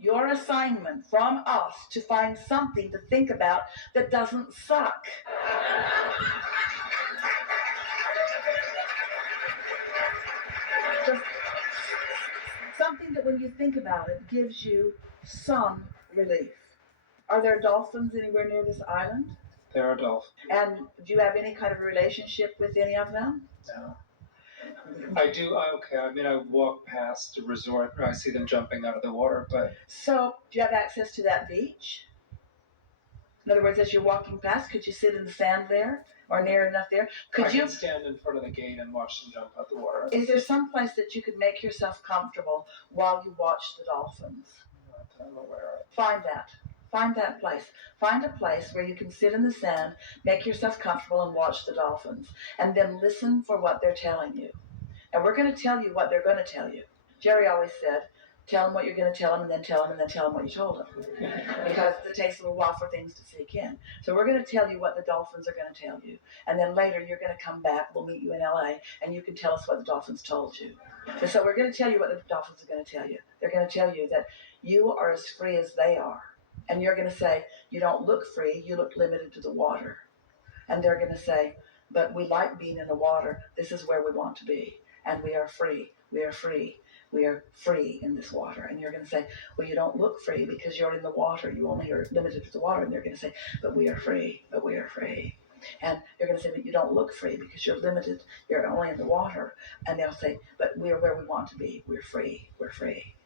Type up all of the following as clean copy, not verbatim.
your assignment from us to find something to think about that doesn't suck. Just something that when you think about it gives you some relief. Are there dolphins anywhere near this island? There are dolphins. And do you have any kind of relationship with any of them? No. I do. Okay. I mean, I walk past the resort and I see them jumping out of the water, but. So, do you have access to that beach? In other words, as you're walking past, could you sit in the sand there or near enough there? I can stand in front of the gate and watch them jump out the water. Is there some place that you could make yourself comfortable while you watch the dolphins? Not that I'm aware of. Find that. Find that place. Find a place where you can sit in the sand, make yourself comfortable, and watch the dolphins. And then listen for what they're telling you. And we're going to tell you what they're going to tell you. Jerry always said, tell them what you're going to tell them, and then tell them, and then tell them what you told them. Because it takes a little while for things to sink in. So we're going to tell you what the dolphins are going to tell you. And then later you're going to come back, we'll meet you in LA, and you can tell us what the dolphins told you. And so we're going to tell you what the dolphins are going to tell you. They're going to tell you that you are as free as they are. And you're going to say, you don't look free, you look limited to the water. And they're going to say, but we like being in the water. This is where we want to be. And we are free. We are free. We are free in this water. And you're going to say, well, you don't look free because you're in the water. You only are limited to the water. And they're going to say, but we are free. But we are free. And you're going to say, but you don't look free because you're limited. You're only in the water. And they'll say, but we are where we want to be. We're free. We're free.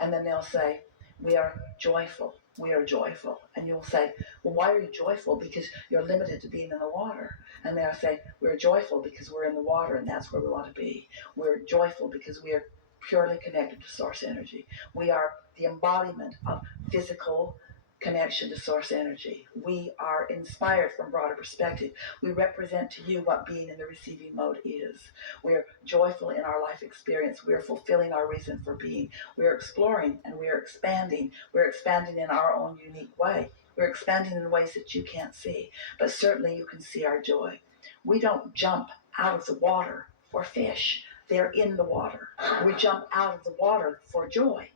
And then they'll say, we are joyful. We are joyful. And you'll say, well, why are you joyful? Because you're limited to being in the water. And they'll say, we're joyful because we're in the water and that's where we want to be. We're joyful because we are purely connected to source energy. We are the embodiment of physical connection to source energy. We are inspired from broader perspective. We represent to you what being in the receiving mode is. We're joyful in our life experience. We're fulfilling our reason for being. We're exploring and we're expanding. We're expanding in our own unique way. We're expanding in ways that you can't see. But certainly you can see our joy. We don't jump out of the water for fish. They're in the water. We jump out of the water for joy.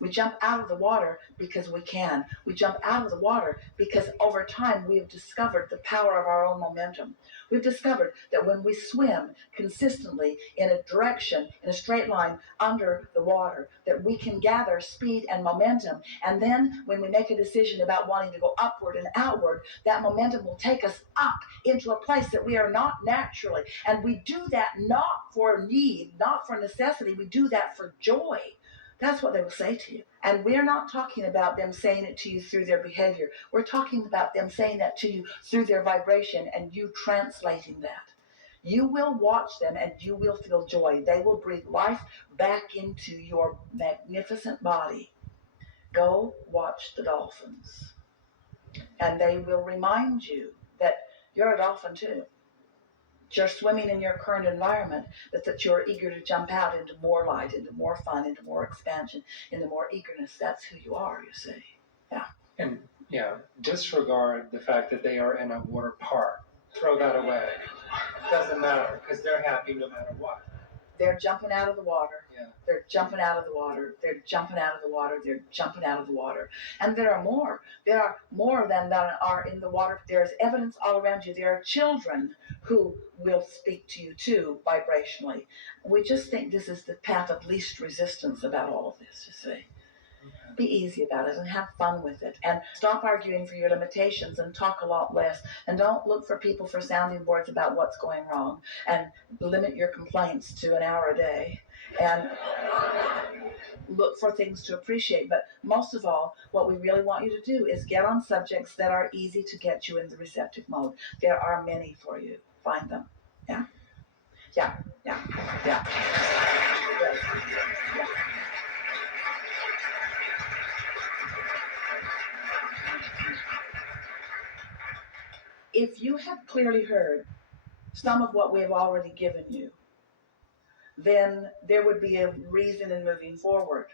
We jump out of the water because we can. We jump out of the water because over time we have discovered the power of our own momentum. We've discovered that when we swim consistently in a direction, in a straight line under the water, that we can gather speed and momentum. And then when we make a decision about wanting to go upward and outward, that momentum will take us up into a place that we are not naturally. And we do that not for need, not for necessity. We do that for joy. That's what they will say to you. And we're not talking about them saying it to you through their behavior. We're talking about them saying that to you through their vibration and you translating that. You will watch them and you will feel joy. They will breathe life back into your magnificent body. Go watch the dolphins. And they will remind you that you're a dolphin too. You're swimming in your current environment, but that you're eager to jump out into more light, into more fun, into more expansion, into more eagerness. That's who you are, you see. Yeah. And disregard the fact that they are in a water park. Throw that away. It doesn't matter because they're happy no matter what. They're jumping out of the water. Yeah. They're jumping out of the water. They're jumping out of the water. They're jumping out of the water. And there are more. There are more of them that are in the water. There's evidence all around you. There are children who will speak to you too, vibrationally. We just think this is the path of least resistance about all of this, you see. Be easy about it and have fun with it. And stop arguing for your limitations and talk a lot less. And don't look for people for sounding boards about what's going wrong. And limit your complaints to an hour a day. And look for things to appreciate. But most of all, what we really want you to do is get on subjects that are easy to get you in the receptive mode. There are many for you. Find them. Yeah. Yeah. Yeah. Yeah. Good. Yeah. If you have clearly heard some of what we have already given you, then there would be a reason in moving forward.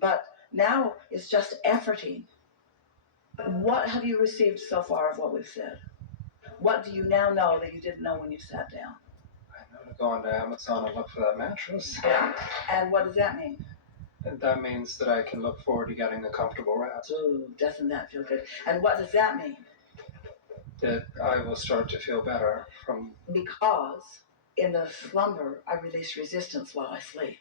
But now it's just efforting. What have you received so far of what we've said? What do you now know that you didn't know when you sat down? I know to go onto Amazon and look for that mattress. Yeah? And what does that mean? And that means that I can look forward to getting a comfortable rest. Ooh, doesn't that feel good? And what does that mean? That I will start to feel better from... Because in the slumber, I release resistance while I sleep.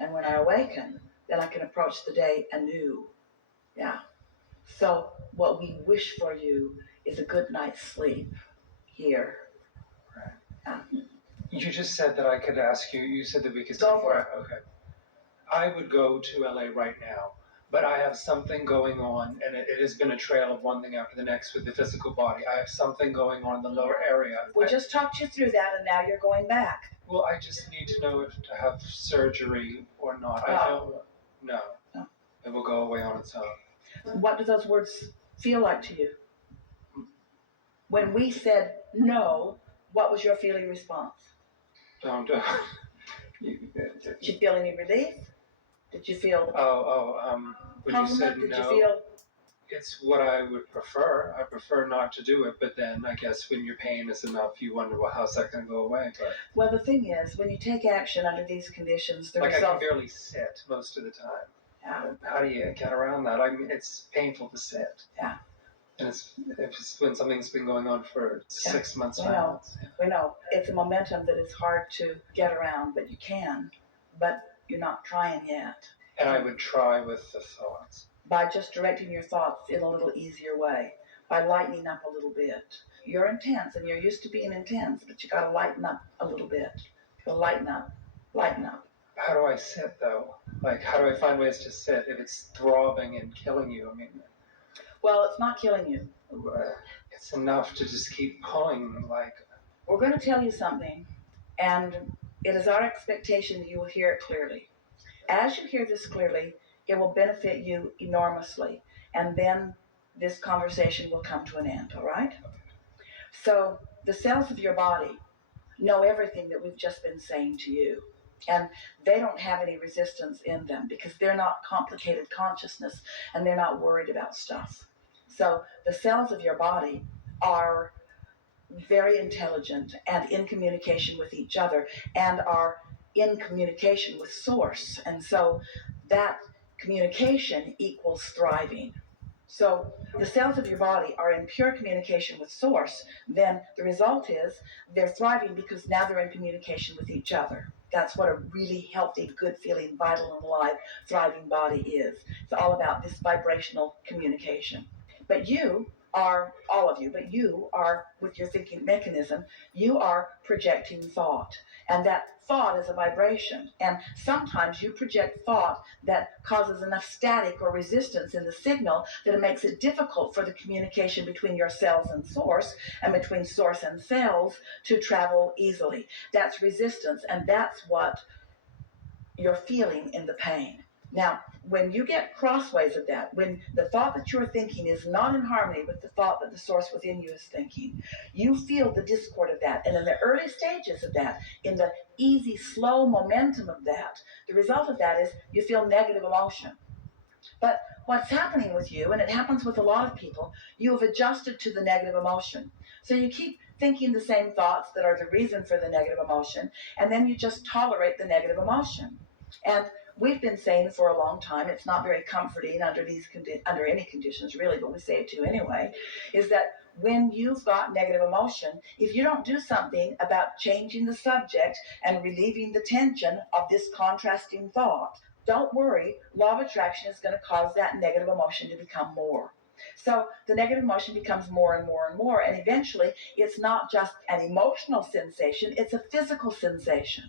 And when I awaken, then I can approach the day anew. Yeah. So what we wish for you is a good night's sleep here. Right. Yeah. You just said that I could ask you. You said that we could go for it. Okay. I would go to LA right now, but I have something going on, and it has been a trail of one thing after the next with the physical body. I have something going on in the lower area. We just talked you through that, and now you're going back. Well, I just need to know if to have surgery or not. I don't. No. It will go away on its own. What do those words feel like to you? When we said no, what was your feeling response? Don't. Did you feel any relief? Did you feel? When you said did no, you feel? It's what I would prefer. I prefer not to do it, but then I guess when your pain is enough, you wonder, well, how's that going to go away? But well, the thing is, when you take action under these conditions, the result... I can barely sit most of the time. Yeah. How do you get around that? I mean, it's painful to sit. Yeah. And it's when something's been going on for 6 months now. We know. It's a momentum that is hard to get around, but you can. But you're not trying yet. And I would try with the thoughts. By just directing your thoughts in a little easier way. By lightening up a little bit. You're intense, and you're used to being intense, but you got to lighten up a little bit. Lighten up. Lighten up. How do I sit, though? Like, how do I find ways to sit if it's throbbing and killing you? I mean... Well, it's not killing you. It's enough to just keep pulling, like... We're going to tell you something, and it is our expectation that you will hear it clearly. As you hear this clearly, it will benefit you enormously, and then this conversation will come to an end, all right? So the cells of your body know everything that we've just been saying to you, and they don't have any resistance in them because they're not complicated consciousness, and they're not worried about stuff. So the cells of your body are very intelligent and in communication with each other and are in communication with source. And so that communication equals thriving. So the cells of your body are in pure communication with source, then the result is they're thriving because now they're in communication with each other. That's what a really healthy, good feeling, vital and alive, thriving body is. It's all about this vibrational communication. But you are, all of you, but you are, with your thinking mechanism, you are projecting thought. And that thought is a vibration. And sometimes you project thought that causes enough static or resistance in the signal that it makes it difficult for the communication between your cells and source, and between source and cells, to travel easily. That's resistance, and that's what you're feeling in the pain. Now, when you get crossways of that, when the thought that you're thinking is not in harmony with the thought that the source within you is thinking, you feel the discord of that. And in the early stages of that, in the easy, slow momentum of that, the result of that is you feel negative emotion. But what's happening with you, and it happens with a lot of people, you have adjusted to the negative emotion. So you keep thinking the same thoughts that are the reason for the negative emotion, and then you just tolerate the negative emotion. And we've been saying for a long time, it's not very comforting under under any conditions really, but we say it to you anyway, is that when you've got negative emotion, if you don't do something about changing the subject and relieving the tension of this contrasting thought, don't worry, law of attraction is going to cause that negative emotion to become more. So the negative emotion becomes more and more and more, and eventually it's not just an emotional sensation, it's a physical sensation.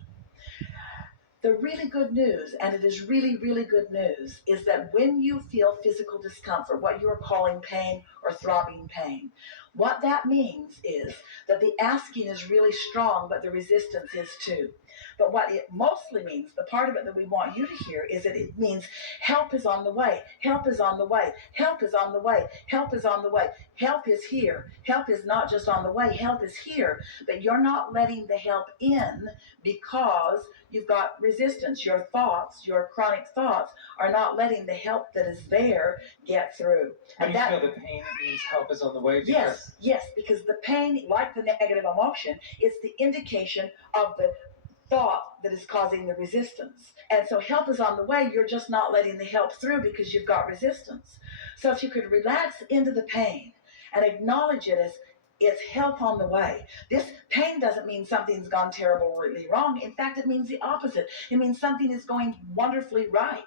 The really good news, and it is really, really good news, is that when you feel physical discomfort, what you are calling pain or throbbing pain, what that means is that the asking is really strong, but the resistance is too. But what it mostly means, the part of it that we want you to hear, is that it means help is on the way, help is on the way, help is on the way, help is on the way, help is here. Help is not just on the way, help is here, but you're not letting the help in because you've got resistance. Your thoughts, your chronic thoughts, are not letting the help that is there get through. When you feel the pain, it means help is on the way? Yes, because the pain, like the negative emotion, is the indication of the thought that is causing the resistance. And so help is on the way. You're just not letting the help through because you've got resistance. So if you could relax into the pain and acknowledge it as it's help on the way. This pain doesn't mean something's gone terribly wrong. In fact, it means the opposite. It means something is going wonderfully right.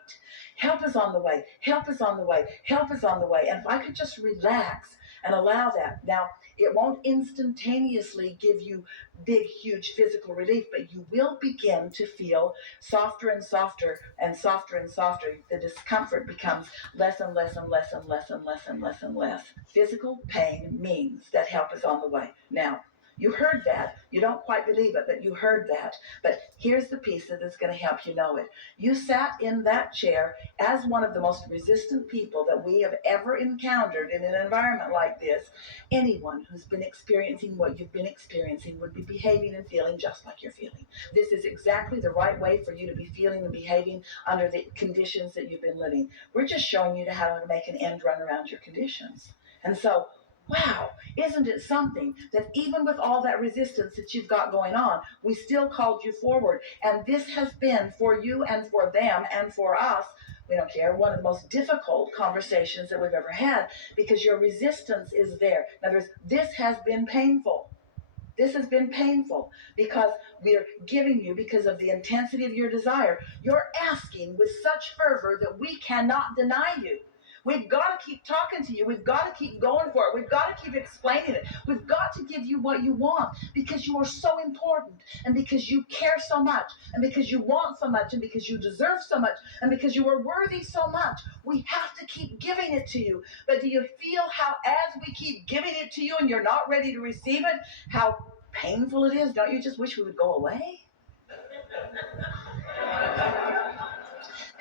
Help is on the way. Help is on the way. Help is on the way. And if I could just relax and allow that. Now, it won't instantaneously give you big, huge physical relief, but you will begin to feel softer and softer and softer and softer. The discomfort becomes less and less and less and less and less and less and less. Physical pain means that help is on the way. Now, you heard that. You don't quite believe it, but you heard that. But here's the piece that is going to help you know it. You sat in that chair as one of the most resistant people that we have ever encountered in an environment like this. Anyone who's been experiencing what you've been experiencing would be behaving and feeling just like you're feeling. This is exactly the right way for you to be feeling and behaving under the conditions that you've been living. We're just showing you how to make an end run around your conditions. And so, wow, isn't it something that even with all that resistance that you've got going on, we still called you forward. And this has been for you and for them and for us, we don't care, one of the most difficult conversations that we've ever had because your resistance is there. In other words, this has been painful. This has been painful because we're giving you, because of the intensity of your desire, you're asking with such fervor that we cannot deny you. We've got to keep talking to you. We've got to keep going for it. We've got to keep explaining it. We've got to give you what you want because you are so important and because you care so much and because you want so much and because you deserve so much and because you are worthy so much. We have to keep giving it to you. But do you feel how as we keep giving it to you and you're not ready to receive it, how painful it is? Don't you just wish we would go away?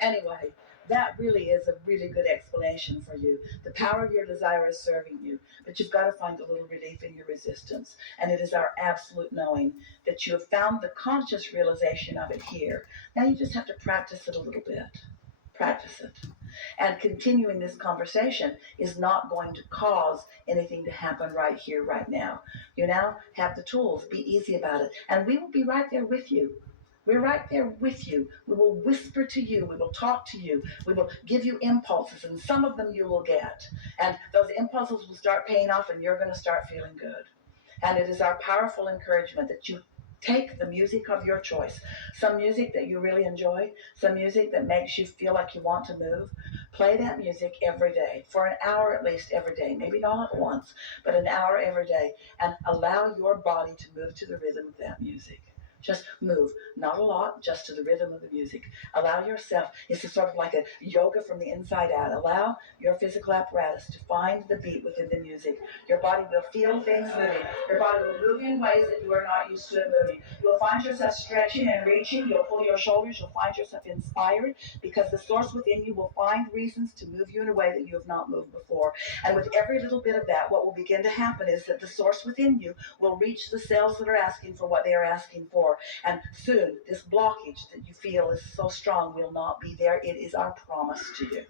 Anyway, that really is a really good explanation for you. The power of your desire is serving you, but you've got to find a little relief in your resistance. And it is our absolute knowing that you have found the conscious realization of it here. Now you just have to practice it a little bit. Practice it. And continuing this conversation is not going to cause anything to happen right here, right now. You now have the tools. Be easy about it. And we will be right there with you. We're right there with you. We will whisper to you. We will talk to you. We will give you impulses, and some of them you will get. And those impulses will start paying off, and you're going to start feeling good. And it is our powerful encouragement that you take the music of your choice, some music that you really enjoy, some music that makes you feel like you want to move. Play that music every day, for an hour at least every day, maybe not at once, but an hour every day, and allow your body to move to the rhythm of that music. Just move, not a lot, just to the rhythm of the music. Allow yourself, it's a sort of like a yoga from the inside out. Allow your physical apparatus to find the beat within the music. Your body will feel things moving. Your body will move in ways that you are not used to it moving. You'll find yourself stretching and reaching. You'll pull your shoulders. You'll find yourself inspired because the source within you will find reasons to move you in a way that you have not moved before. And with every little bit of that, what will begin to happen is that the source within you will reach the cells that are asking for what they are asking for. And soon, this blockage that you feel is so strong will not be there. It is our promise to you.